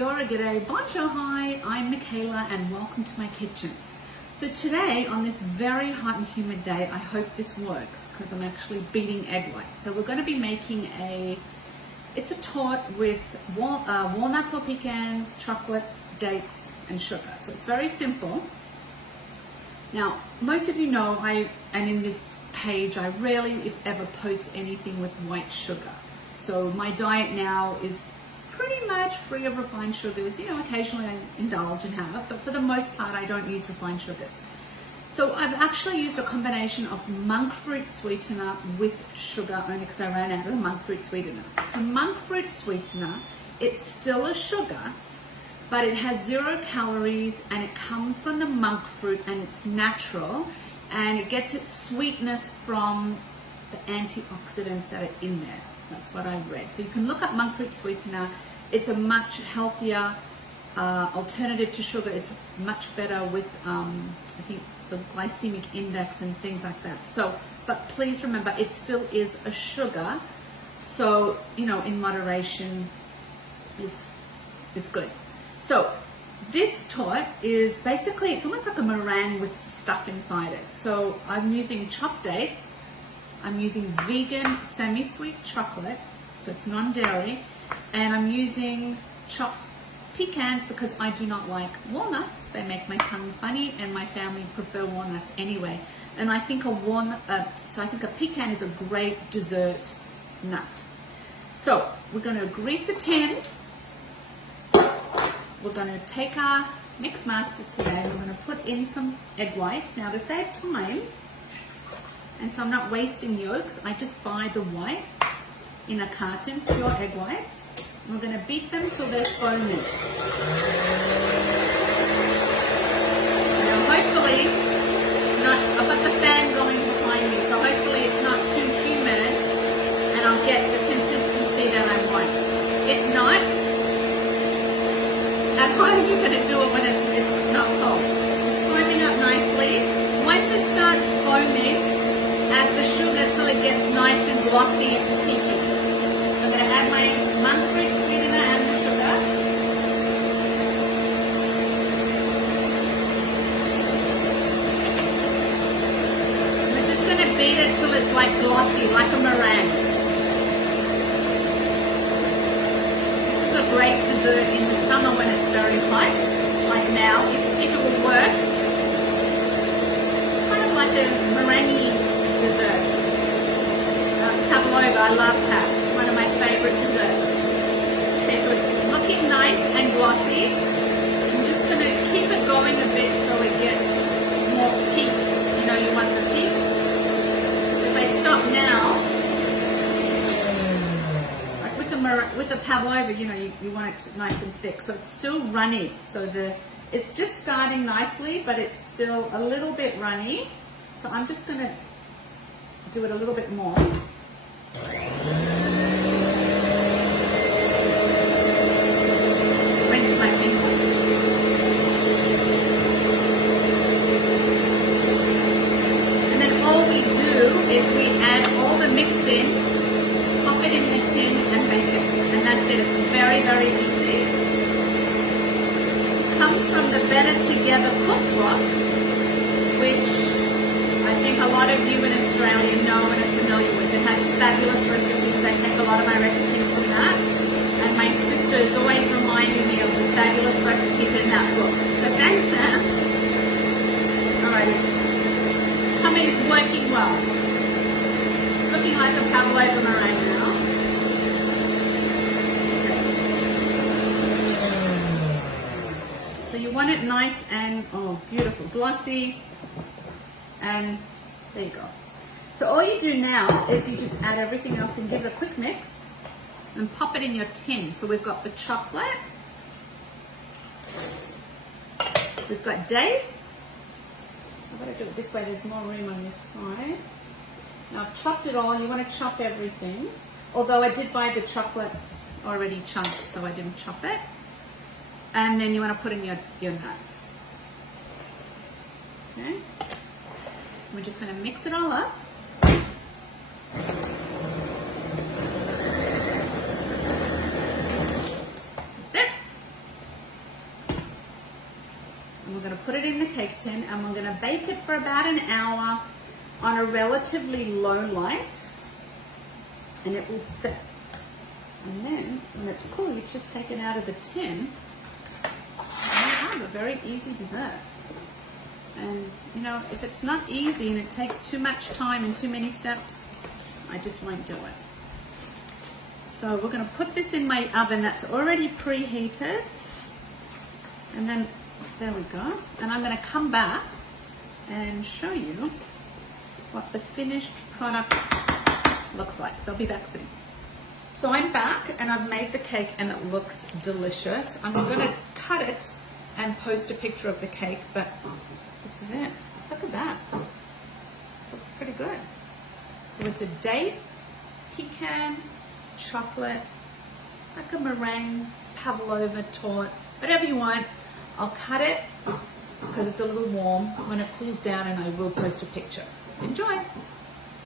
kia ora, g'day, bonjour, hi, I'm Michaela and welcome to my kitchen. So today, on this very hot and humid day, I hope this works because I'm actually beating egg whites. So we're going to be making it's a torte with walnuts or pecans, chocolate, dates and sugar. So it's very simple. Now, most of you know, and in this page, I rarely, if ever, post anything with white sugar. So my diet now is pretty much free of refined sugars. You know, occasionally I indulge and have, but for the most part I don't use refined sugars. So I've actually used a combination of monk fruit sweetener with sugar only because I ran out of monk fruit sweetener. So monk fruit sweetener, it's still a sugar, but it has 0 calories and it comes from the monk fruit and it's natural and it gets its sweetness from the antioxidants that are in there. That's what I read. So you can look up monk fruit sweetener. It's a much healthier alternative to sugar. It's much better with, I think, the glycemic index and things like that. So, but please remember, it still is a sugar. So, you know, in moderation is good. So this torte is basically, it's almost like a meringue with stuff inside it. So I'm using chopped dates. I'm using vegan semi-sweet chocolate, so it's non-dairy, and I'm using chopped pecans because I do not like walnuts. They make my tongue funny, and my family prefer walnuts anyway. And I think I think a pecan is a great dessert nut. So we're going to grease a tin. We're going to take our mix master today. We're going to put in some egg whites. Now, to save time, and so I'm not wasting yolks, I just buy the white in a carton, pure egg whites. And we're going to beat them till they're foamy. Now hopefully, I've got the fan going behind me, so hopefully it's not too humid and I'll get the consistency that I want. If not, at home you're going to do it when it's not cold. It's foaming up nicely. Once it starts foaming, add the sugar till it gets nice and glossy and peaky. I'm going to add my monk fruit sweetener and the sugar. And we're just going to beat it till it's like glossy, like a meringue. This is a great dessert in the summer when it's very hot, like now. If it would work, it's kind of like a meringue dessert. Pavlova, I love that. One of my favorite desserts. Okay, so it's looking nice and glossy. I'm just going to keep it going a bit so it gets more peak. You know, you want the peaks. If I stop now, like with the pavlova, you know, you want it nice and thick. So it's still runny. So it's just starting nicely, but it's still a little bit runny. So I'm just going to do it a little bit more. Rinse my finger. And then all we do is we add all the mix-ins, pop it in the tin and bake it. And that's it. It's very, very easy. It comes from the Better Together Cookbook, which I think a lot of you in Australia know and are familiar with. It has fabulous recipes. I take a lot of my recipes from that. And my sister is always reminding me of the fabulous recipes in that book. So thanks, Sam. Alrighty. Humming is working well. Looking like a pavlova meringue now. So you want it nice and, beautiful, glossy. And there you go. So all you do now is you just add everything else and give it a quick mix and pop it in your tin. So we've got the chocolate, we've got dates. I've got to do it this way, there's more room on this side. Now I've chopped it all. You want to chop everything, although I did buy the chocolate already chunked, so I didn't chop it. And then you want to put in your nuts. Okay. We're just going to mix it all up. That's it. tin, and we're going to bake it for about an hour on a relatively low light, and it will set. And then when it's cool, you just take it out of the tin, and you have a very easy dessert. And you know, if it's not easy and it takes too much time and too many steps, I just won't do it. So we're going to put this in my oven that's already preheated, and then there we go. And I'm going to come back and show you what the finished product looks like. So I'll be back soon. So I'm back and I've made the cake and it looks delicious. I'm going to cut it and post a picture of the cake, but this is it. Look at that. Looks pretty good. So it's a date, pecan, chocolate, like a meringue, pavlova, torte, whatever you want. I'll cut it because it's a little warm. When it cools down, and I will post a picture. Enjoy!